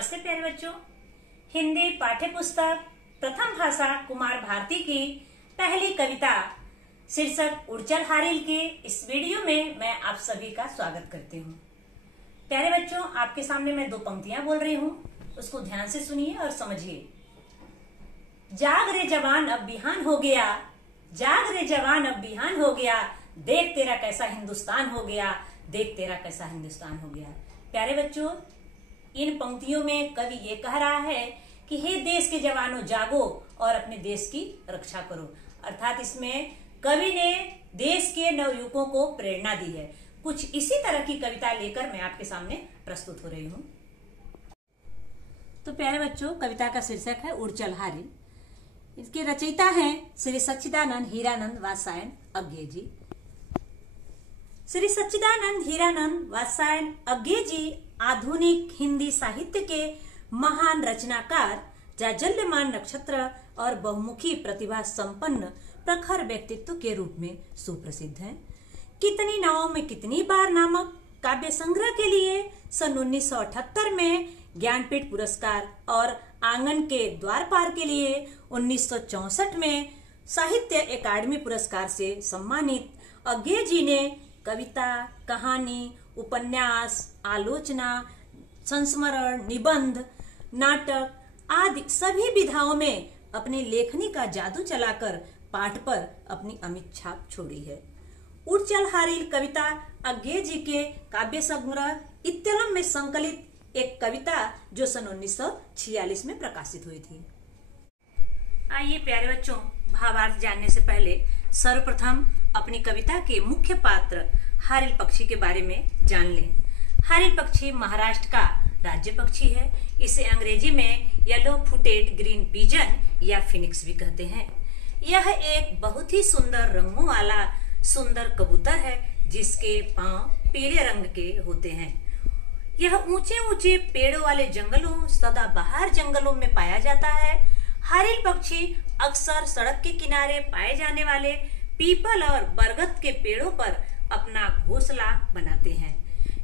नमस्ते प्यारे बच्चों। हिंदी पाठ्य पुस्तक प्रथम भाषा कुमार भारती की पहली कविता शीर्षक उड़चल हारिल के इस वीडियो में मैं आप सभी का स्वागत करती हूँ। प्यारे बच्चों, आपके सामने मैं दो पंक्तियां बोल रही हूँ, उसको ध्यान से सुनिए और समझिए। जाग रे जवान अब बिहान हो गया, जाग रे जवान अब बिहान हो गया, देख तेरा कैसा हिंदुस्तान हो गया, देख तेरा कैसा हिंदुस्तान हो गया। प्यारे बच्चों, इन पंक्तियों में कवि ये कह रहा है कि हे देश के जवानों जागो और अपने देश की रक्षा करो। अर्थात इसमें कवि ने देश के नवयुवकों को प्रेरणा दी है। कुछ इसी तरह की कविता लेकर मैं आपके सामने प्रस्तुत हो रही हूँ। तो प्यारे बच्चों, कविता का शीर्षक है उड़चल हारिल। इसके रचयिता हैं श्री सच्चिदानंद हीरानंद वात्स्यायन अज्ञे जी। श्री सच्चिदानंद हीरानंद वात्स्यायन अज्ञे जी आधुनिक हिंदी साहित्य के महान रचनाकार, जाज्वल्यमान नक्षत्र और बहुमुखी प्रतिभा संपन्न प्रखर व्यक्तित्व के रूप में सुप्रसिद्ध हैं। कितनी नावों में कितनी बार नामक काव्य संग्रह के लिए सन 1978 में ज्ञानपीठ पुरस्कार और आंगन के द्वार पार के लिए 1964 में साहित्य अकादमी पुरस्कार से सम्मानित अज्ञे जी ने कविता, कहानी, उपन्यास, आलोचना, संस्मरण, निबंध, नाटक आदि सभी विधाओं में अपनी लेखनी का जादू चलाकर पाठ पर अपनी अमिट छाप छोड़ी है। उड़चल हारिल कविता अज्ञे जी के काव्य संग्रह इत्तलम में संकलित एक कविता जो सन 1946 में प्रकाशित हुई थी। आइए प्यारे बच्चों, भावार्थ जानने से पहले सर्वप्रथम अपनी कविता के मुख्य पात्र हारिल पक्षी के बारे में जान लें। हारिल पक्षी महाराष्ट्र का राज्य पक्षी है। इसे अंग्रेजी में येलो फुटेड ग्रीन पिजन या फिनिक्स भी कहते हैं। यह एक बहुत ही सुंदर रंगों वाला सुंदर कबूतर है जिसके पांव पीले रंग के होते हैं। यह ऊंचे ऊंचे पेड़ों वाले जंगलों, सदाबहार जंगलों में पाया जाता है। हारिल पक्षी अक्सर सड़क के किनारे पाए जाने वाले पीपल और बरगद के पेड़ों पर अपना घोंसला बनाते हैं।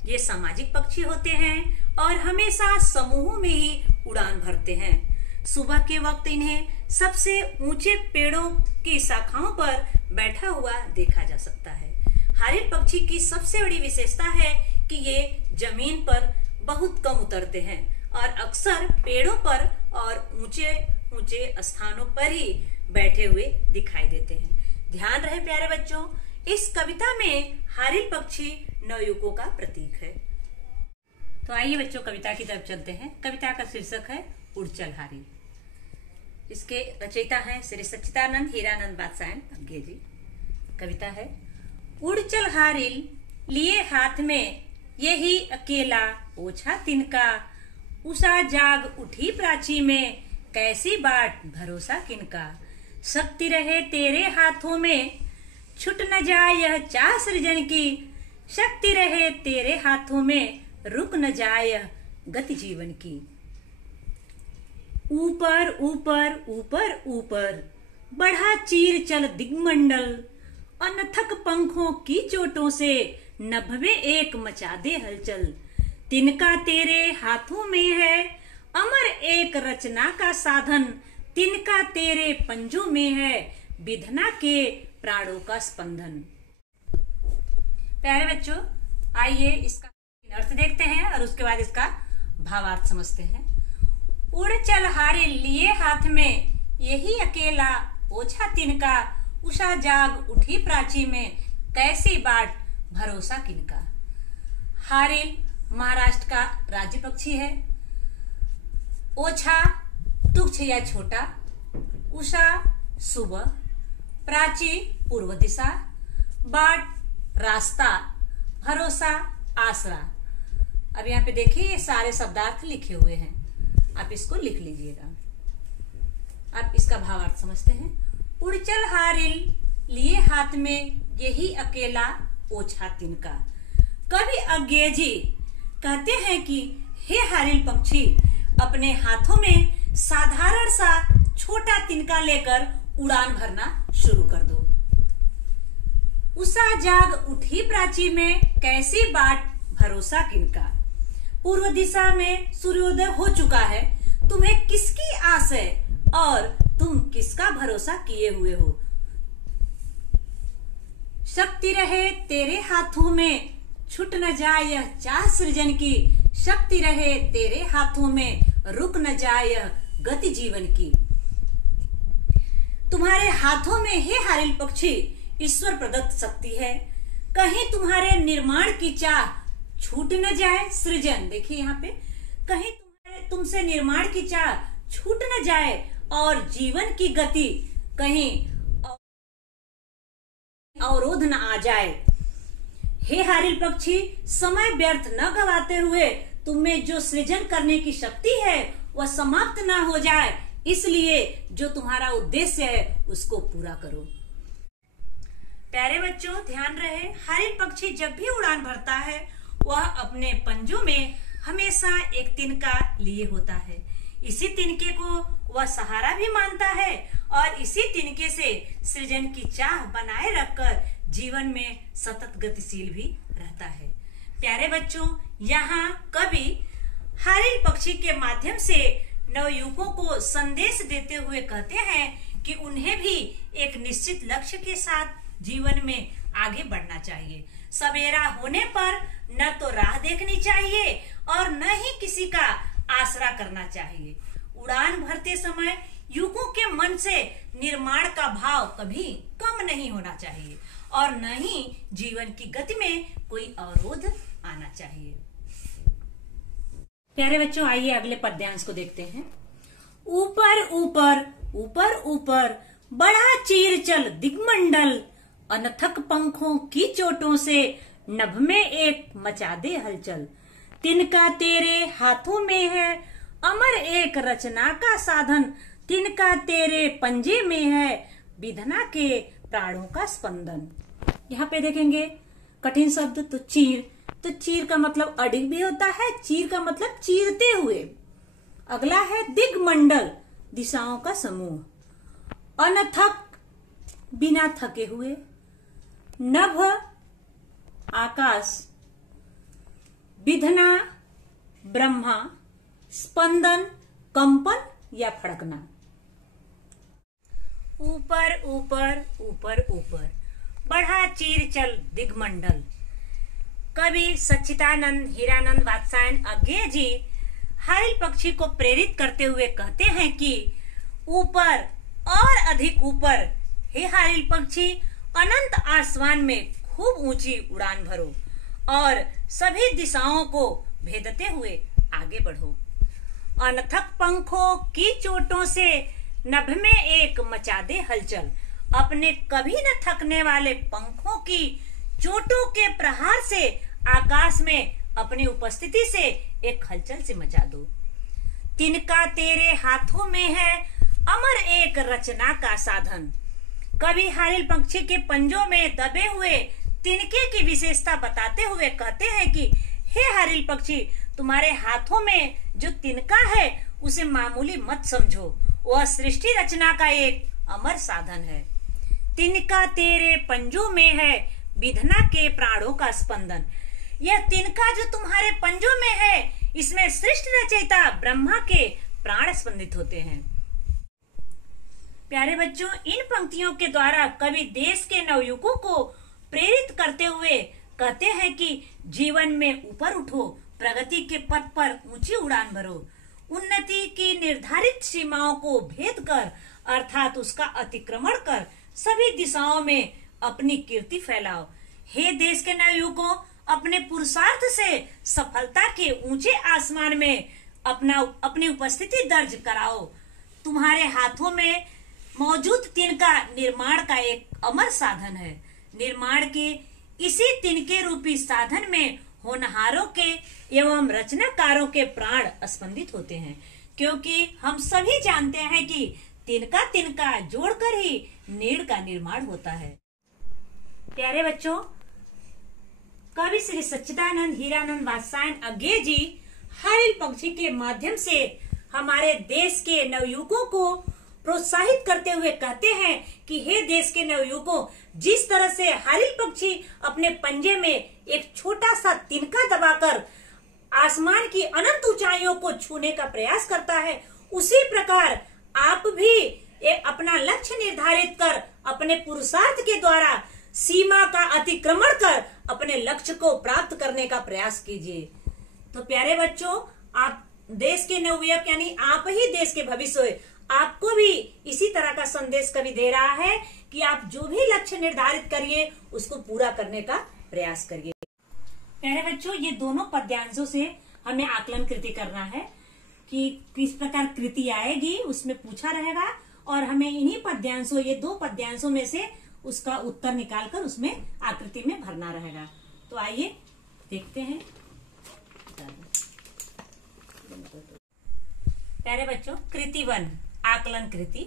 ये सामाजिक पक्षी होते हैं और हमेशा समूहों में ही उड़ान भरते हैं। सुबह के वक्त इन्हें सबसे ऊंचे पेड़ों की शाखाओं पर बैठा हुआ देखा जा सकता है। हारिल पक्षी की सबसे बड़ी विशेषता है कि ये जमीन पर बहुत कम उतरते हैं और अक्सर पेड़ों पर और ऊंचे ऊंचे स्थानों पर ही बैठे हुए दिखाई देते हैं। ध्यान रहे प्यारे बच्चों, इस कविता में हारिल पक्षी नवयुवकों का प्रतीक है। तो आइए बच्चों, कविता की तरफ चलते हैं। कविता का शीर्षक है उड़चल हारिल। इसके रचयिता हैं श्री सच्चिदानंद हीरानंद वात्स्यायन अज्ञे जी। कविता है, उड़चल हारिल लिए हाथ में यही अकेला ओछा तिनका, उषा जाग उठी प्राची में कैसी बाट भरोसा किनका, शक्ति रहे तेरे हाथों में छुट न जाए यह चाह सृजन की, शक्ति रहे तेरे हाथों में रुक न जाए यह गति जीवन की। ऊपर ऊपर ऊपर ऊपर बढ़ा चीर चल दिग्मंडल, अनथक पंखों की चोटों से नभवे एक मचा दे हलचल। तिनका तेरे हाथों में है अमर एक रचना का साधन, तिनका तेरे पंजों में है विधना के प्राणों का स्पंदन। प्यारे बच्चों, आइए इसका अर्थ देखते हैं और उसके बाद इसका भावार्थ समझते हैं। उड़चल हारिल लिए हाथ में यही अकेला ओछा तिनका, उषा जाग उठी प्राची में कैसी बाट भरोसा किनका। हारिल महाराष्ट्र का राज्य पक्षी है। ओछा तुच्छ या छोटा, उषा सुबह, प्राची पूर्व दिशा, बाट रास्ता, भरोसा आसरा। अब यहाँ पे देखिए ये सारे शब्दार्थ लिखे हुए हैं, आप इसको लिख लीजिएगा। अब इसका भावार्थ समझते हैं। उड़चल हारिल लिए हाथ में यही अकेला ओछा तिनका। कवि अज्ञे जी कहते हैं कि हे हारिल पक्षी, अपने हाथों में साधारण सा छोटा तिनका लेकर उड़ान भरना शुरू कर दो। उषा जाग उठी प्राची में कैसी बाट भरोसा किनका। पूर्व दिशा में सूर्योदय हो चुका है। तुम्हें किसकी आस है और तुम किसका भरोसा किए हुए हो? शक्ति रहे तेरे हाथों में, छूट न जाए यह चाह सृजन की। शक्ति रहे तेरे हाथों में, रुक न जाए यह गति जीवन की। तुम्हारे हाथों में हे हारिल पक्षी ईश्वर प्रदत्त शक्ति है। कहीं तुम्हारे निर्माण की चाह छूट न जाए सृजन। देखिए यहाँ पे, कहीं तुमसे निर्माण की चाह छूट न जाए और जीवन की गति कहीं अवरोध न आ जाए। हे हारिल पक्षी, समय व्यर्थ न गवाते हुए तुम्हें जो सृजन करने की शक्ति है वह समाप्त न हो जाए, इसलिए जो तुम्हारा उद्देश्य है उसको पूरा करो। प्यारे बच्चों, ध्यान रहे, हारिल पक्षी जब भी उड़ान भरता है वह अपने पंजों में हमेशा एक तिनका लिए होता है। इसी तिनके को वह सहारा भी मानता है और इसी तिनके से सृजन की चाह बनाए रखकर जीवन में सतत गतिशील भी रहता है। प्यारे बच्चों, यहाँ कवि हारिल पक्षी के माध्यम से नवयुवकों को संदेश देते हुए कहते हैं कि उन्हें भी एक निश्चित लक्ष्य के साथ जीवन में आगे बढ़ना चाहिए। सवेरा होने पर न तो राह देखनी चाहिए और न ही किसी का आसरा करना चाहिए। उड़ान भरते समय युवकों के मन से निर्माण का भाव कभी कम नहीं होना चाहिए और न ही जीवन की गति में कोई अवरोध आना चाहिए। प्यारे बच्चों, आइए अगले पद्यांश को देखते हैं। ऊपर ऊपर ऊपर ऊपर बड़ा चीर चल दिग्मंडल, अनथक पंखों की चोटों से नभ में एक मचा दे हलचल। तिनका तेरे हाथों में है अमर एक रचना का साधन, तिनका तेरे पंजे में है विधना के प्राणों का स्पंदन। यहाँ पे देखेंगे कठिन शब्द तो चीर का मतलब अडिग भी होता है, चीर का मतलब चीरते हुए। अगला है दिग्मंडल, दिशाओं का समूह। अनथक बिना थके हुए, नभ आकाश, विधना ब्रह्मा, स्पंदन कंपन या फड़कना। ऊपर ऊपर ऊपर ऊपर बढ़ा चीर चल दिग्मंडल। कवि सच्चिदानंद हीरानंद वात्सायन अज्ञेय जी हारिल पक्षी को प्रेरित करते हुए कहते हैं कि ऊपर और अधिक ऊपर हे हारिल पक्षी, अनंत आसमान में खूब ऊंची उड़ान भरो और सभी दिशाओं को भेदते हुए आगे बढ़ो। अनथक पंखों की चोटों से नभ में एक मचा दे हलचल। अपने कभी न थकने वाले पंखों की चोटों के प्रहार से आकाश में अपनी उपस्थिति से एक हलचल से मचा दो। तिनका तेरे हाथों में है अमर एक रचना का साधन। कवि हारिल पक्षी के पंजों में दबे हुए तिनके की विशेषता बताते हुए कहते हैं कि हे हारिल पक्षी, तुम्हारे हाथों में जो तिनका है उसे मामूली मत समझो, वह सृष्टि रचना का एक अमर साधन है। तिनका तेरे पंजों में है विधना के प्राणों का स्पंदन। यह तिनका जो तुम्हारे पंजों में है, इसमें सृष्टि रचयिता ब्रह्मा के प्राण स्पंदित होते हैं। प्यारे बच्चों, इन पंक्तियों के द्वारा कवि देश के नवयुवकों को प्रेरित करते हुए कहते हैं कि जीवन में ऊपर उठो, प्रगति के पथ पर ऊंची उड़ान भरो, उन्नति की निर्धारित सीमाओं को भेद कर अर्थात उसका अतिक्रमण कर सभी दिशाओं में अपनी कीर्ति फैलाओ। हे देश के नवयुवकों, अपने पुरुषार्थ से सफलता के ऊंचे आसमान में अपनी उपस्थिति दर्ज कराओ। तुम्हारे हाथों में मौजूद तिनका निर्माण का एक अमर साधन है। निर्माण के इसी तिनके रूपी साधन में होनहारों के एवं रचनाकारों के प्राण स्पंदित होते हैं, क्योंकि हम सभी जानते हैं कि तिनका तिनका जोड़कर ही नीड़ का निर्माण होता है। प्यारे बच्चों, कवि श्री सच्चिदानंद हीरानंद वात्सायन अज्ञेय जी हारिल पक्षी के माध्यम से हमारे देश के नवयुवकों को प्रोत्साहित करते हुए कहते हैं कि हे देश के नवयुवकों, जिस तरह से हारिल पक्षी अपने पंजे में एक छोटा सा तिनका दबाकर आसमान की अनंत ऊंचाइयों को छूने का प्रयास करता है, उसी प्रकार आप भी अपना लक्ष्य निर्धारित कर अपने पुरुषार्थ के द्वारा सीमा का अतिक्रमण कर अपने लक्ष्य को प्राप्त करने का प्रयास कीजिए। तो प्यारे बच्चों, आप देश के नवयुवक यानी आप ही देश के भविष्य हो। आपको भी इसी तरह का संदेश कवि दे रहा है कि आप जो भी लक्ष्य निर्धारित करिए उसको पूरा करने का प्रयास करिए। प्यारे बच्चों, ये दोनों पद्यांशों से हमें आकलन कृति करना है कि किस प्रकार कृति आएगी, उसमें पूछा रहेगा और हमें इन्हीं पद्यांशों, ये 2 पद्यांशों में से उसका उत्तर निकालकर उसमें आकृति में भरना रहेगा। तो आइए देखते हैं। प्यारे बच्चों, कृति 1 आकलन कृति।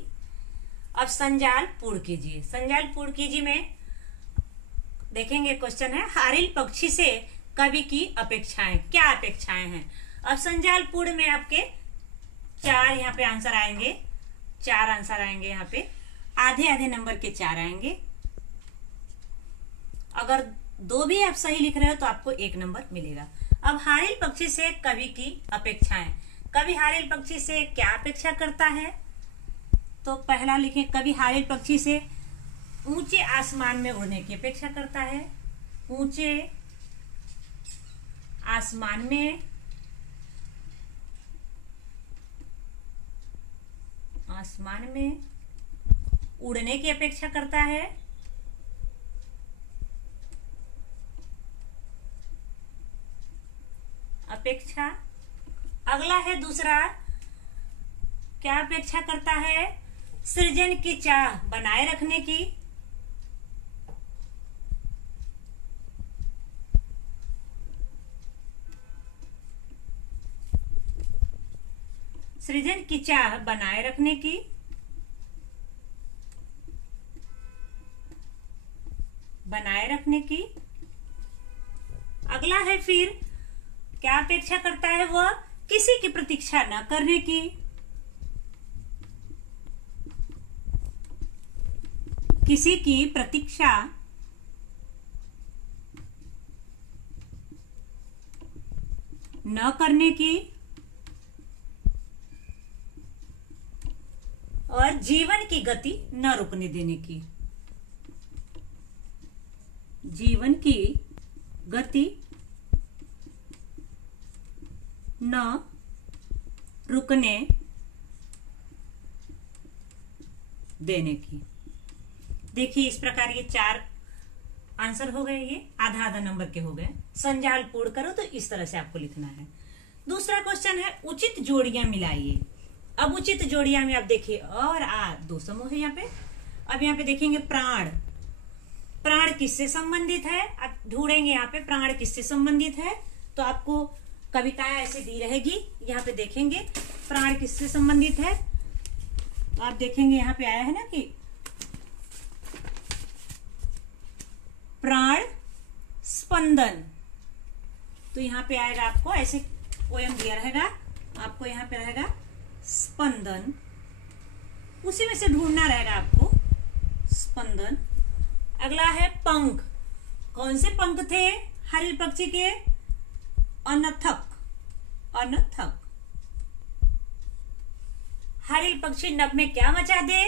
अब संजाल पूर्ण कीजिए। संजाल पूर्ण कीजिए में देखेंगे क्वेश्चन है, हारिल पक्षी से कवि की अपेक्षाएं, क्या अपेक्षाएं हैं। अब संजाल पूर्ण में आपके 4 यहाँ पे आंसर आएंगे, 4 आंसर आएंगे। यहाँ पे आधे आधे नंबर के 4 आएंगे। अगर 2 भी आप सही लिख रहे हो तो आपको 1 नंबर मिलेगा। अब हारिल पक्षी से कवि की अपेक्षाएं। कवि हारिल पक्षी से क्या अपेक्षा करता है, तो पहला लिखें, कवि हारिल पक्षी से ऊंचे आसमान में उड़ने की अपेक्षा करता है। ऊंचे आसमान में उड़ने की अपेक्षा करता है। अपेक्षा। अगला है दूसरा, क्या अपेक्षा करता है, सृजन की चाह बनाए रखने की। सृजन की चाह बनाए रखने की। बनाए रखने की। अगला है फिर, क्या अपेक्षा करता है वह, किसी की प्रतीक्षा न करने की। किसी की प्रतीक्षा न करने की और जीवन की गति न रुकने देने की। जीवन की गति न रुकने देने की। देखिए इस प्रकार ये 4 आंसर हो गए, ये आधा आधा नंबर के हो गए। संजाल पूर्ण करो तो इस तरह से आपको लिखना है। दूसरा क्वेश्चन है, उचित जोड़ियां मिलाइए। अब उचित जोड़ियां में आप देखिए और 2 समूह है यहाँ पे। अब यहाँ पे देखेंगे प्राण। प्राण किससे संबंधित है, आप ढूंढेंगे यहाँ पे प्राण किससे संबंधित है। तो आपको कविताएं ऐसे दी रहेगी, यहाँ पे देखेंगे प्राण किससे संबंधित है। तो आप देखेंगे यहाँ पे आया है ना कि प्राण स्पंदन। तो यहाँ पे आएगा आपको ऐसे पोयम दिया रहेगा, आपको यहाँ पे रहेगा स्पंदन, उसी में से ढूंढना रहेगा आपको स्पंदन। अगला है पंख। कौन से पंख थे हारिल पक्षी के, अनथक। अनथक। हारिल पक्षी नभ में क्या मचा दे,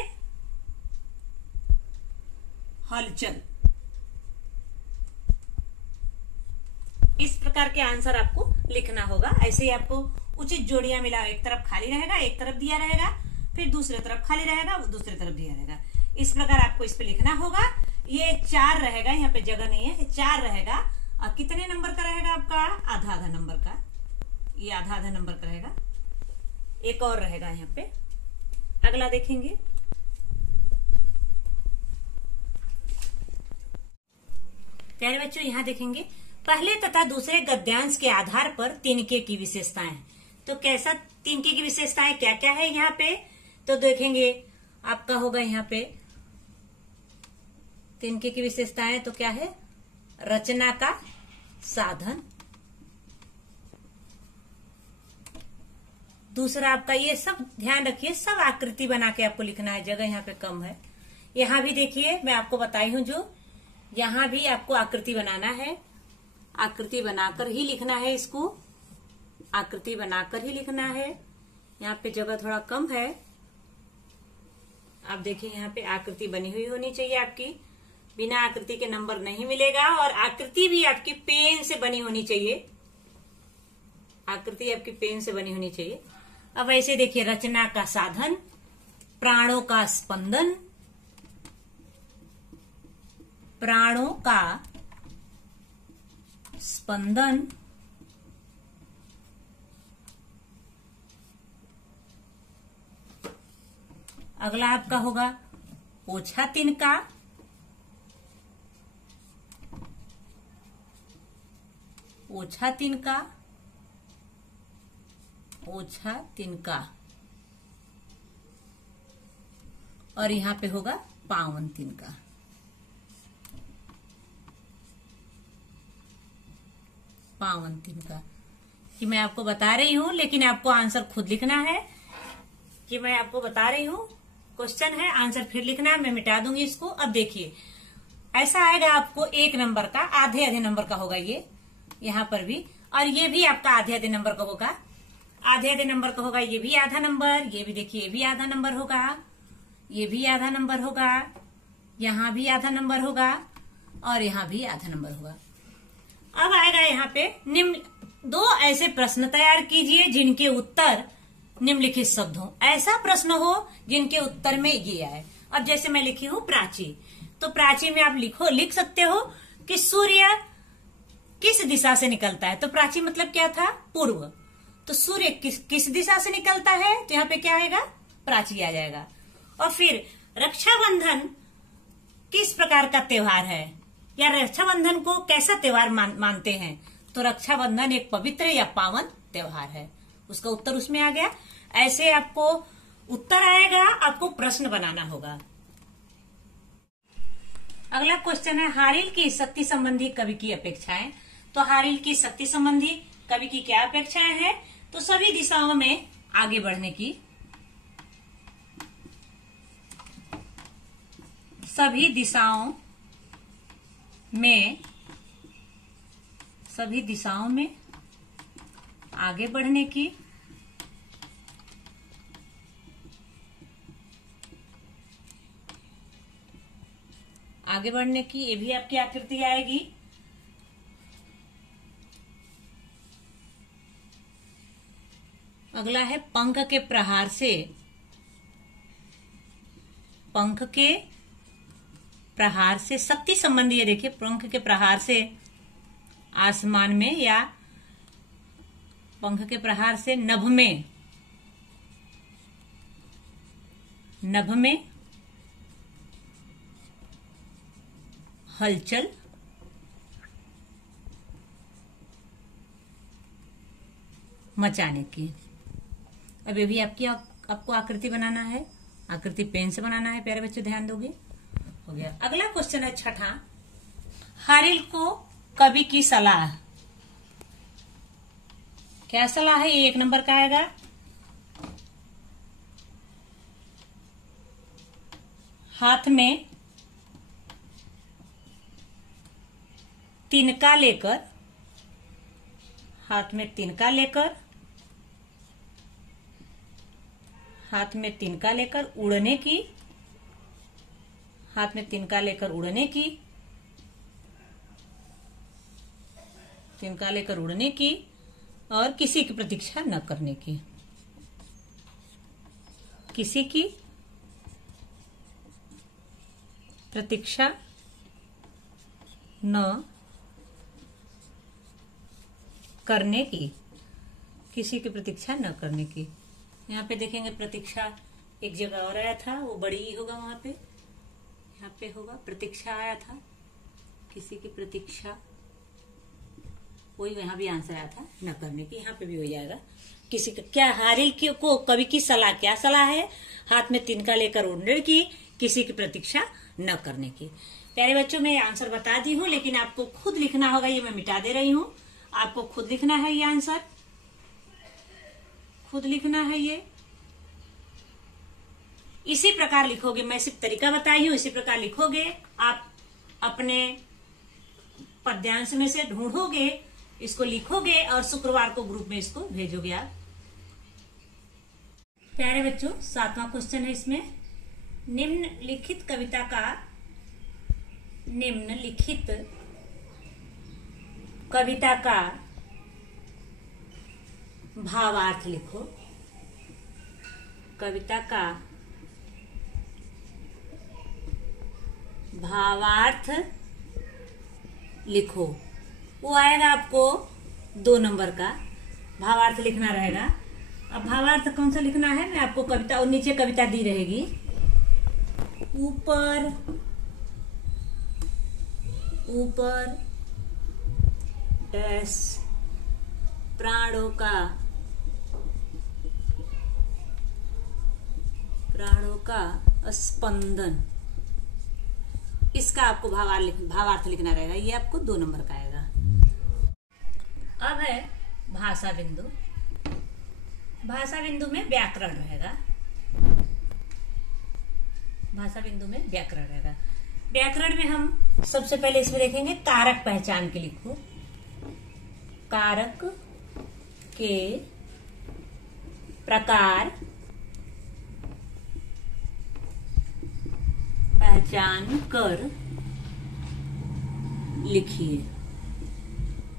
हलचल। इस प्रकार के आंसर आपको लिखना होगा। ऐसे ही आपको उचित जोड़ियां मिला, एक तरफ खाली रहेगा, एक तरफ दिया रहेगा, फिर दूसरे तरफ खाली रहेगा, दूसरे तरफ दिया रहेगा। इस प्रकार आपको इस पे लिखना होगा। ये 4 रहेगा, यहाँ पे जगह नहीं है, ये 4 रहेगा। और कितने नंबर का रहेगा आपका, आधा आधा नंबर का। ये आधा आधा नंबर का रहेगा। एक और रहेगा यहाँ पे। अगला देखेंगे, प्यारे बच्चों यहाँ देखेंगे, पहले तथा दूसरे गद्यांश के आधार पर तिनके की विशेषताएं। तो कैसा तिनके की विशेषताएं क्या क्या है यहाँ पे, तो देखेंगे आपका होगा यहाँ पे तिनके की विशेषताएं। तो क्या है, रचना का साधन। दूसरा आपका, ये सब ध्यान रखिए, सब आकृति बना के आपको लिखना है, जगह यहाँ पे कम है। यहाँ भी देखिए मैं आपको बताई हूं, जो यहाँ भी आपको आकृति बनाना है, आकृति बनाकर ही लिखना है इसको। आकृति बनाकर ही लिखना है। यहाँ पे जगह थोड़ा कम है। आप देखिए यहाँ पे आकृति बनी हुई होनी चाहिए आपकी। बिना आकृति के नंबर नहीं मिलेगा। और आकृति भी आपकी पेन से बनी होनी चाहिए। आकृति आपकी पेन से बनी होनी चाहिए। अब ऐसे देखिए, रचना का साधन, प्राणों का स्पंदन, प्राणों का स्पंदन, अगला आपका होगा ओछा तिनका, ओछा तिनका, ओछा तिनका, और यहां पे होगा पावन तिनका। पावन तिनका कि मैं आपको बता रही हूं, लेकिन आपको आंसर खुद लिखना है। कि मैं आपको बता रही हूं, क्वेश्चन है, आंसर फिर लिखना है। मैं मिटा दूंगी इसको। अब देखिए, ऐसा आएगा आपको 1 नंबर का, आधे आधे नंबर का होगा ये, यहाँ पर भी, और ये भी आपका आधे आधे नंबर का होगा। आधे आधे नंबर का होगा, ये भी आधा नंबर, ये भी देखिए, ये भी आधा नंबर होगा, ये भी आधा नंबर होगा, यहाँ भी आधा नंबर होगा, और यहाँ भी आधा नंबर होगा। अब आएगा यहाँ पे निम्न 2 ऐसे प्रश्न तैयार कीजिए जिनके उत्तर निम्नलिखित शब्द हो। ऐसा प्रश्न हो जिनके उत्तर में ये आए। अब जैसे मैं लिखी हूँ प्राची, तो प्राची में आप लिख सकते हो कि सूर्य किस दिशा से निकलता है। तो प्राची मतलब क्या था? पूर्व। तो सूर्य किस दिशा से निकलता है, तो यहाँ पे क्या आएगा? प्राची आ जाएगा। और फिर रक्षाबंधन किस प्रकार का त्योहार है, या रक्षाबंधन को कैसा त्योहार मानते हैं, तो रक्षाबंधन एक पवित्र या पावन त्योहार है। उसका उत्तर उसमें आ गया। ऐसे आपको उत्तर आएगा, आपको प्रश्न बनाना होगा। अगला क्वेश्चन है, हारिल की शक्ति संबंधी कवि की अपेक्षाएं। तो हारिल की शक्ति संबंधी कवि की क्या अपेक्षाएं हैं? तो सभी दिशाओं में आगे बढ़ने की, सभी दिशाओं में आगे बढ़ने की, आगे बढ़ने की, ये भी आपकी आकृति आएगी। अगला है पंख के प्रहार से, पंख के प्रहार से शक्ति संबंधी है। देखिए, पंख के प्रहार से आसमान में, या पंख के प्रहार से नभ में, नभ में हलचल, मचाने की। अब ये भी आपको आकृति बनाना है। आकृति पेन से बनाना है, प्यारे बच्चों, ध्यान दोगे। हो गया। अगला क्वेश्चन है छठा, हारिल को कवि की सलाह। क्या सलाह है? ये 1 नंबर का आएगा। हाथ में तिनका लेकर, हाथ में तिनका लेकर, हाथ में तिनका लेकर उड़ने की, हाथ में तिनका लेकर उड़ने की, तिनका लेकर उड़ने की, और किसी की प्रतीक्षा न करने की, किसी की प्रतीक्षा न करने की, किसी की प्रतीक्षा न करने की। यहाँ पे देखेंगे प्रतीक्षा एक जगह और आया था, वो बड़ी ही होगा वहां पे, यहाँ पे होगा प्रतीक्षा आया था, किसी की प्रतीक्षा, वही वहां भी आंसर आया था न करने की, यहाँ पे भी हो जाएगा। किसी का क्या, हारिल को कवि की सलाह, क्या सलाह है? हाथ में तिनका लेकर उड़ने की, किसी की प्रतीक्षा न करने की। प्यारे बच्चों, मैं आंसर बता दी हूँ, लेकिन आपको खुद लिखना होगा। ये मैं मिटा दे रही हूँ, आपको खुद लिखना है। ये आंसर खुद लिखना है। ये इसी प्रकार लिखोगे, मैं सिर्फ तरीका बताई हूं, इसी प्रकार लिखोगे। आप अपने पद्यांश में से ढूंढोगे इसको लिखोगे और शुक्रवार को ग्रुप में इसको भेजोगे आप। प्यारे बच्चों, 7वां क्वेश्चन है इसमें, निम्नलिखित कविता का भावार्थ लिखो। कविता का भावार्थ लिखो। वो आएगा आपको 2 नंबर का भावार्थ लिखना रहेगा। अब भावार्थ कौन सा लिखना है, मैं आपको कविता और नीचे कविता दी रहेगी। ऊपर डैश प्राणों का स्पंदन, इसका आपको भावार्थ लिखना रहेगा। ये आपको 2 नंबर का आएगा। अब है भाषा बिंदु। भाषा बिंदु में व्याकरण रहेगा। व्याकरण में हम सबसे पहले इसमें देखेंगे कारक पहचान के लिखो। कारक के प्रकार पहचान कर लिखिए।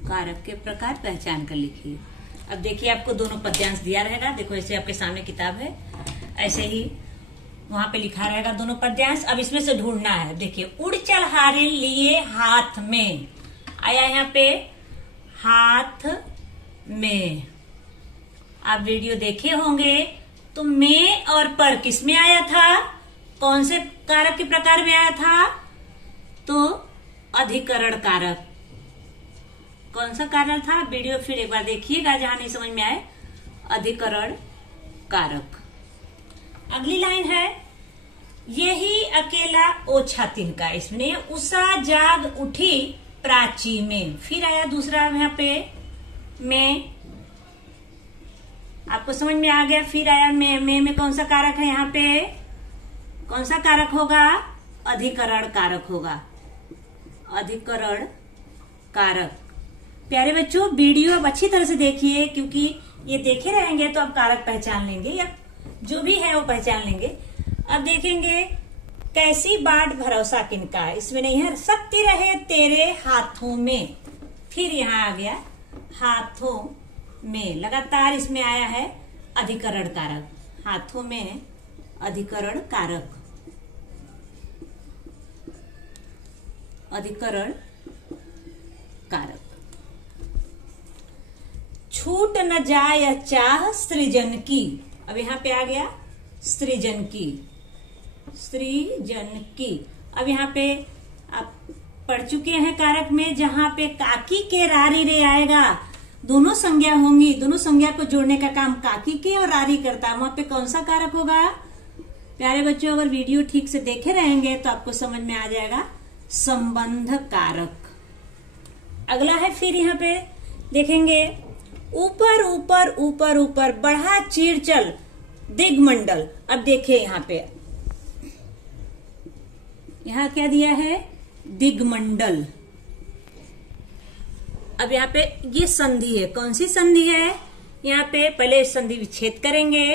कारक के प्रकार पहचान कर लिखिए। अब देखिए, आपको दोनों पद्यांश दिया रहेगा। देखो, ऐसे आपके सामने किताब है, ऐसे ही वहां पे लिखा रहेगा दोनों पद्यांश। अब इसमें से ढूंढना है। देखिए, उड़ चल हारे लिए हाथ में आया, यहाँ पे हाथ में। आप वीडियो देखे होंगे तो में और पर किस में आया था, कौन से कारक के प्रकार में आया था, तो अधिकरण कारक। कौन सा कारक था, वीडियो फिर एक बार देखिएगा जहां नहीं समझ में आए। अधिकरण कारक। अगली लाइन है, यही अकेला ओछा तिनका। इसमें उषा जाग उठी प्राची में, फिर आया दूसरा यहाँ पे में। आपको समझ में आ गया। फिर आया में कौन सा कारक है, यहाँ पे कौन सा कारक होगा, अधिकरण कारक होगा। अधिकरण कारक। प्यारे बच्चों, वीडियो अब अच्छी तरह से देखिए, क्योंकि ये देखे रहेंगे तो आप कारक पहचान लेंगे, या जो भी है वो पहचान लेंगे। अब देखेंगे, कैसी बाट भरोसा किनका। इसमें नहीं है, शक्ति रहे तेरे हाथों में। फिर यहाँ आ गया हाथों में, लगातार इसमें आया है अधिकरण कारक। हाथों में अधिकरण कारक। अधिकरण कारक। छूट न जाय चाह सृजन की। अब यहाँ पे आ गया सृजन की। अब यहाँ पे आप पढ़ चुके हैं कारक में, जहां पे काकी के रारी रे आएगा, दोनों संज्ञा होंगी। दोनों संज्ञा को जोड़ने का काम काकी के और रारी करता है। वहां पे कौन सा कारक होगा। प्यारे बच्चों, अगर वीडियो ठीक से देखे रहेंगे तो आपको समझ में आ जाएगा, संबंध कारक। अगला है, फिर यहाँ पे देखेंगे, ऊपर ऊपर ऊपर ऊपर बढ़ा चीर चल दिग्मंडल। अब देखिए यहाँ क्या दिया है, दिग्मंडल। अब यहाँ पे ये संधि है। कौन सी संधि है, यहाँ पे पहले संधि विच्छेद करेंगे।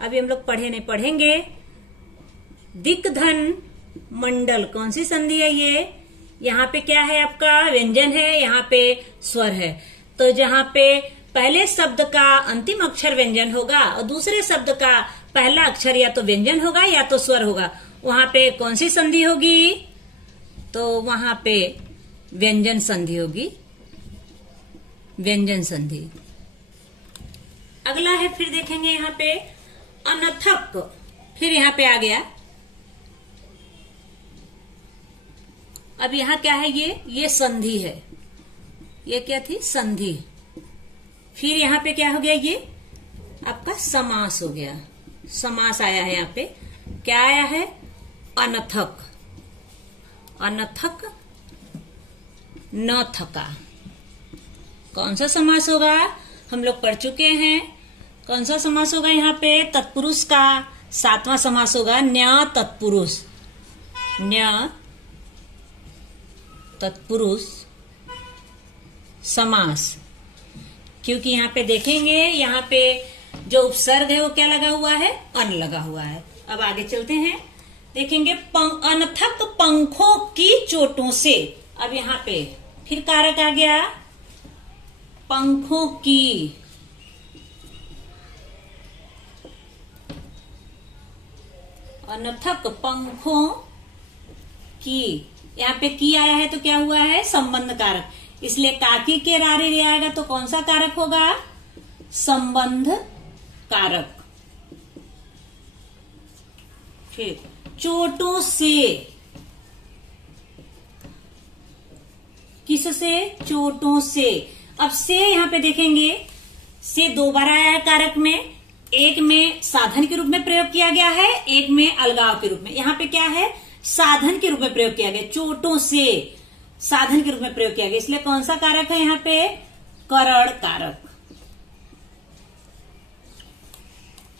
अभी हम लोग पढ़े नहीं, पढ़ेंगे। दिग्धन मंडल, कौन सी संधि है ये, यहाँ पे क्या है, आपका व्यंजन है, यहाँ पे स्वर है। तो जहां पे पहले शब्द का अंतिम अक्षर व्यंजन होगा और दूसरे शब्द का पहला अक्षर या तो व्यंजन होगा या तो स्वर होगा, वहां पे कौन सी संधि होगी, तो वहां पे व्यंजन संधि होगी। व्यंजन संधि। अगला है, फिर देखेंगे यहाँ पे अनथक। फिर यहाँ पे आ गया, अब यहाँ क्या है, ये संधि है। ये क्या थी, संधि। फिर यहाँ पे क्या हो गया, ये आपका समास हो गया। समास आया है। यहाँ पे क्या आया है, अनथक। अनथक न थका। कौन सा समास होगा, हम लोग पढ़ चुके हैं। कौन सा समास होगा, यहाँ पे तत्पुरुष का 7वां समास होगा, न्य तत्पुरुष। न्य तत्पुरुष समास, क्योंकि यहाँ पे देखेंगे यहाँ पे जो उपसर्ग है वो क्या लगा हुआ है, अन लगा हुआ है। अब आगे चलते हैं, देखेंगे अनथक पंखों की चोटों से। अब यहाँ पे फिर कारक आ गया, पंखों की, अनथक पंखों की, यहाँ पे की आया है तो क्या हुआ है, संबंध कारक, इसलिए काकी के रारे रे आएगा तो कौन सा कारक होगा, संबंध कारक। फिर चोटों से, किससे, चोटों से। अब से यहाँ पे देखेंगे, से दो बार आया है कारक में, एक में साधन के रूप में प्रयोग किया गया है, एक में अलगाव के रूप में। यहाँ पे क्या है, साधन के रूप में प्रयोग किया गया, चोटों से साधन के रूप में प्रयोग किया गया, इसलिए कौन सा कारक है यहाँ पे, करण कारक।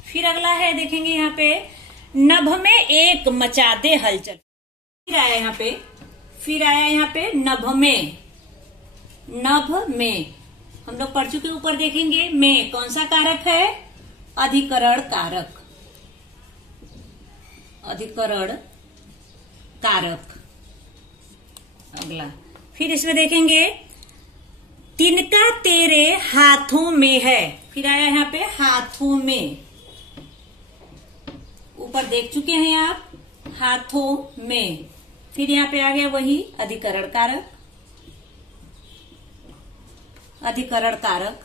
फिर अगला है, देखेंगे यहाँ पे, नभ में एक मचाते हलचल। फिर आया यहाँ पे, नभ में, नभ में हम लोग पढ़ चुके, ऊपर देखेंगे में कौन सा कारक है, अधिकरण कारक, अधिकरण कारक। अगला फिर इसमें देखेंगे, तिनका तेरे हाथों में है। फिर आया यहाँ पे हाथों में, ऊपर देख चुके हैं आप, हाथों में। फिर यहाँ पे आ गया वही अधिकरण कारक, अधिकरण कारक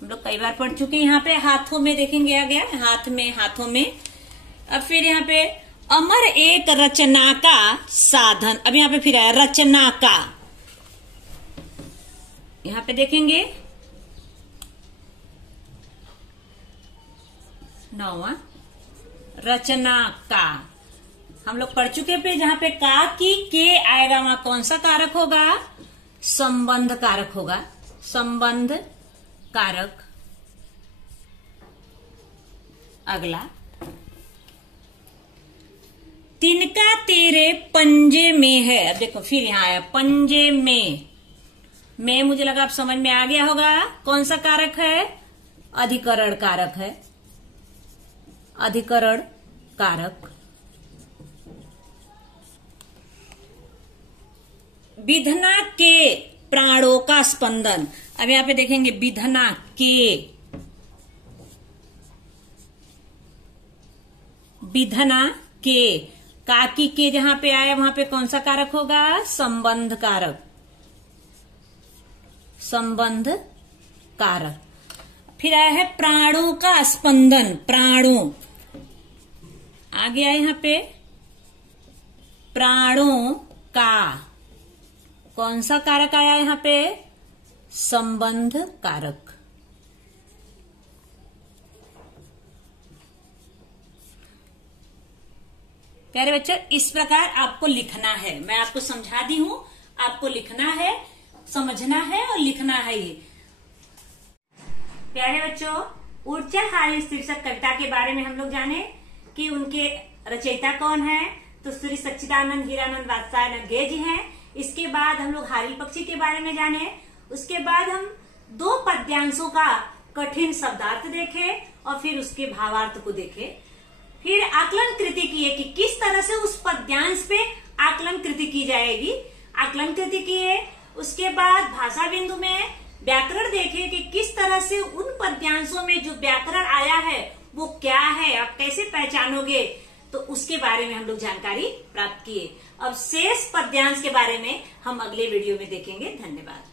हम लोग कई बार पढ़ चुके हैं। यहाँ पे हाथों में देखेंगे आ गया, हाथ में, हाथों में। अब फिर यहाँ पे अमर एक रचना का साधन। अब यहाँ पे फिर आया रचना का, यहाँ पे देखेंगे 9वां, रचना का हम लोग पढ़ चुके पे, जहां पे का की के आएगा वहां कौन सा कारक होगा, संबंध कारक होगा, संबंध कारक। अगला, तिनका तेरे पंजे में है। अब देखो फिर यहां आया पंजे में मुझे लगा आप समझ में आ गया होगा, कौन सा कारक है, अधिकरण कारक है, अधिकरण कारक। विधना के प्राणों का स्पंदन। अब यहाँ पे देखेंगे विधना के, विधना के, काकी के जहां पे आया वहां पे कौन सा कारक होगा, संबंध कारक, संबंध कारक। फिर आया है प्राणों का स्पंदन, प्राणों आ गया यहाँ पे, प्राणों का कौन सा कारक आया यहाँ पे, संबंध कारक। प्यारे बच्चों, इस प्रकार आपको लिखना है, मैं आपको समझा दी हूं, आपको लिखना है, समझना है और लिखना है ये। प्यारे बच्चों, ऊर्जा हारी शीर्षक कविता के बारे में हम लोग जाने कि उनके रचयिता कौन है, तो श्री सच्चिदानंद हीरानंद वात्स्यायन अज्ञेय जी हैं। इसके बाद हम लोग हारी पक्षी के बारे में जाने, उसके बाद हम 2 पद्यांशों का कठिन शब्दार्थ देखे और फिर उसके भावार्थ को देखे। फिर आकलन कृति किए कि किस तरह से उस पद्यांश पे आकलन कृति की जाएगी, आकलन कृति किए। उसके बाद भाषा बिंदु में व्याकरण देखे कि किस तरह से उन पद्यांशों में जो व्याकरण आया है वो क्या है, आप कैसे पहचानोगे, तो उसके बारे में हम लोग जानकारी प्राप्त किए। अब शेष पद्यांश के बारे में हम अगले वीडियो में देखेंगे। धन्यवाद।